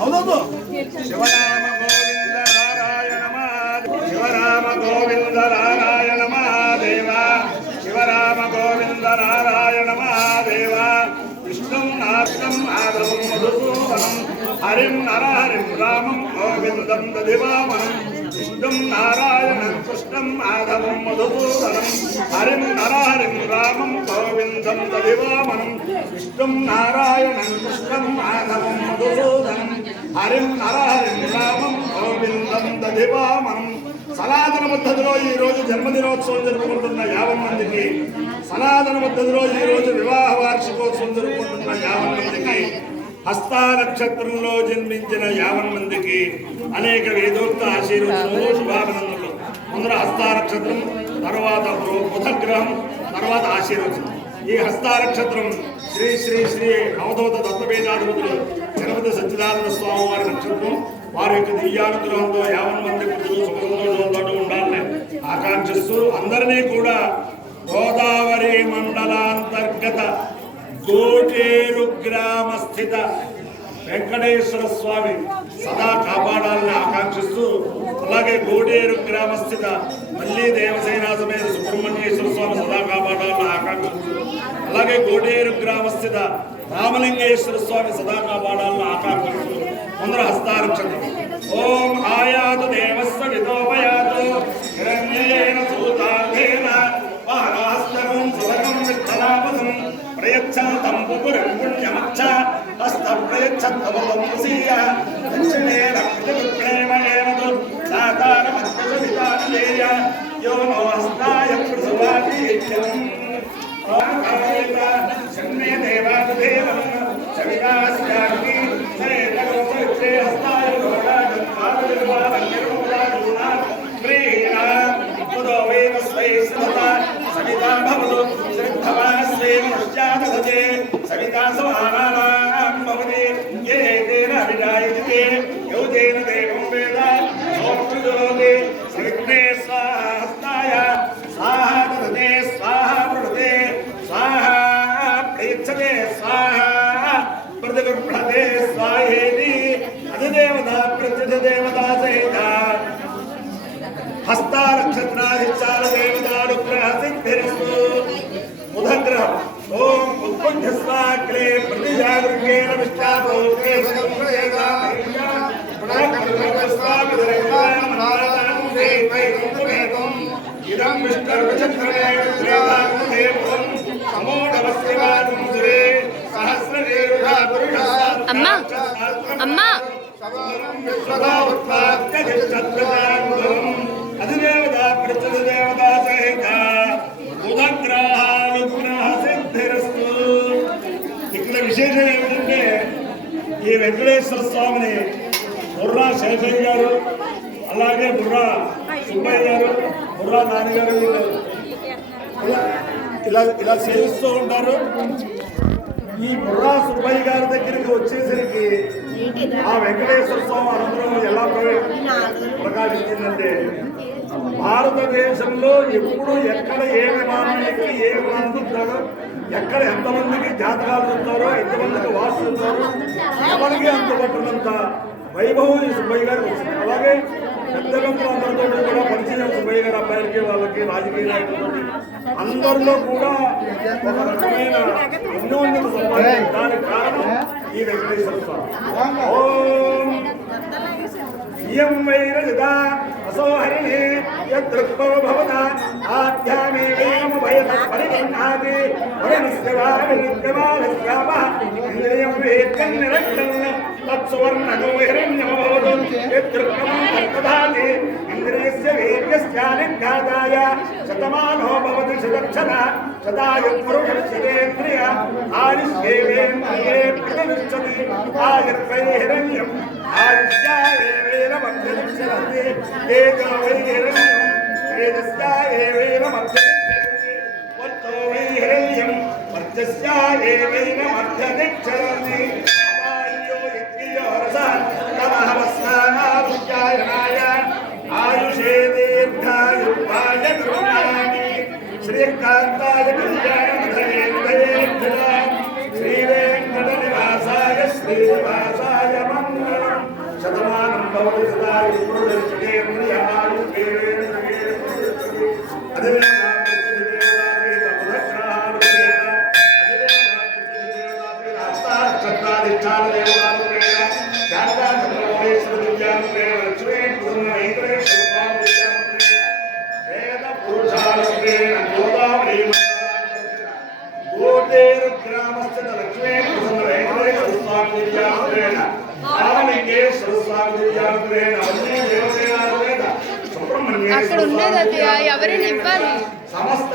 అవునవును శివరామ గోవింద నారాయణ శివరామ గోవింద నారాయణ మహాదేవ శివరామ గోవింద నారాయణ మహాదేవ విష్ణుం నాథం మాధవం మధుసూదనం హరిం నరహరిం రామం గోవిందం దదివామనం విష్ణుం నారాయణం కృష్ణం మాధవం మధుసూదనం హరిం నరహరిం రామం గోవిందం దదివామనం విష్ణుం నారాయణం కృష్ణం మాధవం మధుసూదనం హరిం నరహరిం రామం గోవిందం దదివామనం. సనాతన పద్ధతిలో ఈరోజు జన్మదినోత్సవం జరుపుకుంటున్న 50 మందికి, సనాతన పద్ధతిలో ఈరోజు వివాహ వార్షికోత్సవం జరుపుకుంటున్న 50 మందికి, హస్తా నక్షత్రంలో జన్మించిన 50 మందికి అనేక వేదోక్త ఆశీర్వచనములు, శుభాభినందనలు. ముందర హస్తా నక్షత్రం, తర్వాత బుధగ్రహం, తర్వాత ఆశీర్వచనం. ఈ హస్తా నక్షత్రం శ్రీ శ్రీ శ్రీ అవధూత దత్తపీఠాధిపతులు గణపతి సచ్చిదానంద స్వామి వారి నక్షత్రం. వారి యొక్క దివ్యానుగ్రహంతో 50 మంది పురుషులు సుఖంతో ఉండాలని ఆకాంక్షిస్తూ అందరినీ కూడా గోదావరి మండలాంతర్గత కోటేరు గ్రామ స్థిత వెంకటేశ్వర స్వామి సదా కాపాడాలని ఆకాంక్షిస్తూ, అలాగే కోటేరు గ్రామ స్థిత మళ్ళీ దేవసేనా సమేత సుబ్రహ్మణ్యేశ్వర స్వామి సదా కాపాడాలని ఆకాంక్షిస్తూ, అలాగే కోటేరు గ్రామ స్థిత రామలింగేశ్వర స్వామి సదా కాపాడాలని ఆకాంక్షిస్తూ ముందర హస్తారక్షకం. ఓం ఆయాతు దేవస్వ విదోపయాతు హిరణ్యేన సూతార్థేన వాహనాస్తరం సుభగం విఠలాపదం ప్రయచ్ఛతం పుపురం పుణ్యమచ్చ హస్త ప్రయచ్ఛత్తవదం సీయ దక్షిణేన ప్రతిప్రేమయేనదు సాతాన మధ్యసవితానలేయ యోనో హస్తాయ ప్రసవాదీత్యం శన్మే దేవాదేవం సవితాస్యాగ్ని సరేతగో సరిత్రే హస్తాయ సవితా భవతు శ్రద్ధవా శ్రేణుశ్చాదధతే సవితా సమానానాం భవతి ఏ తేన విజాయతే యౌతేన దేవం వేద సోమృజోతి సవిత్రే స్వాహా హస్తాయ స్వాహా దధతే స్వాహా ప్రదతే స్వాహా ప్రేచ్చతే స్వాహా ప్రతిగృహ్ణతే స్వాహేతి అధిదేవత ప్రత్యధిదేవతా సహిత హస్తా నక్షత్రాధిచార దేవతానుగ్రహ సిద్ధిరస్తు. బుధగ్రహం. ఓం ఉత్పన్నస్వాగ్రే ప్రతిజాగృహేణ విష్టాభోగే ఇదం విష్ణుర్వచంద్రదేవం సమోఢవస్యవాదం సురే సహస్రదేవతా పురుష అమ్మా అమ్మా అధిదేవత ప్రత్యధిదేవత సహిత బుధగ్రహానుగ్రహ సిద్ధిరస్తు. ఇక్కడ విశేషం ఏమిటంటే ఈ వెంకటేశ్వర స్వామిని బుర్రా శేషయ్య గారు, అలాగే బుర్రా సుబ్బయ్య గారు, బుర్రా నాన్నగారు ఇలా ఇలా సేవిస్తూ ఉంటారు. ఈ బుర్రా సుబ్బయ్య గారి దగ్గరికి వచ్చేసరికి ఆ వెంకటేశ్వర స్వామి అనుగ్రహం ఎలా ప్రకాశించిందంటే, భారతదేశంలో ఎప్పుడు ఎక్కడ ఏ విమానం ఎక్కి ఏ విమానం చూస్తారో, ఎక్కడ ఎంతమందికి జాతకాలు చూస్తారో, ఎంతమందికి వాసు చూస్తారో ఎవరికి అందుబట్టినంత వైభవం ఈ సుబ్బయ్య గారు వచ్చింది. అలాగే పెద్ద పెద్దలు అందరితో కూడా పరిచయం సుబ్బయ్య గారు అబ్బాయిలకి, వాళ్ళకి, రాజకీయ నాయకులతో అందరిలో కూడా ఒక రకమైన అన్యోన్యత సంపాదించారు. దానికి కారణం ఈ వెంకటేశ్వర స్వామి. ఓం ఇయం వైరజిత అసోహరిణి యదృక్పో భవత ఆధ్యామేవేమభయత పరిగణాతి వరణస్య వావిద్యమానస్యామ ఇంద్రియం వేద్యం నిరక్షణ తత్సువర్ణకో హిరణ్యమభవతు యదృక్పం తత్తదాతి ఇంద్రియస్య వేద్యస్యానిఘాతాయ శతమానో భవతి శతక్షణ శతాయు పురుషస్యేంద్రియ ఆయుష్యేవేంద్రియే ప్రతిష్టతి ఆయుర్వై హిరణ్యం ఆయుష్యాయేవేన మధ్యదిక్షరతి తేజో వై హిరణ్యం తేజస్యాయేవేన మధ్యదిక్షరతి వత్తో వై హిరణ్యం వర్చస్యాయేవేన మధ్యదిక్షరతి అవార్యో యజ్ఞయో రస తమః వస్నానాభుజ్యాయనాయ ఆయుషే దీర్ఘాయుర్వాయ కృణామి శ్రీకాంతాయ కళ్యాణమధయేంద్రయేంద్ర శ్రీ వెంకట నివాసాయ శ్రీనివాసాయ మంగళం. అక్కడ ఉన్నది అది ఎవరైనా ఇవ్వాలి. సమస్త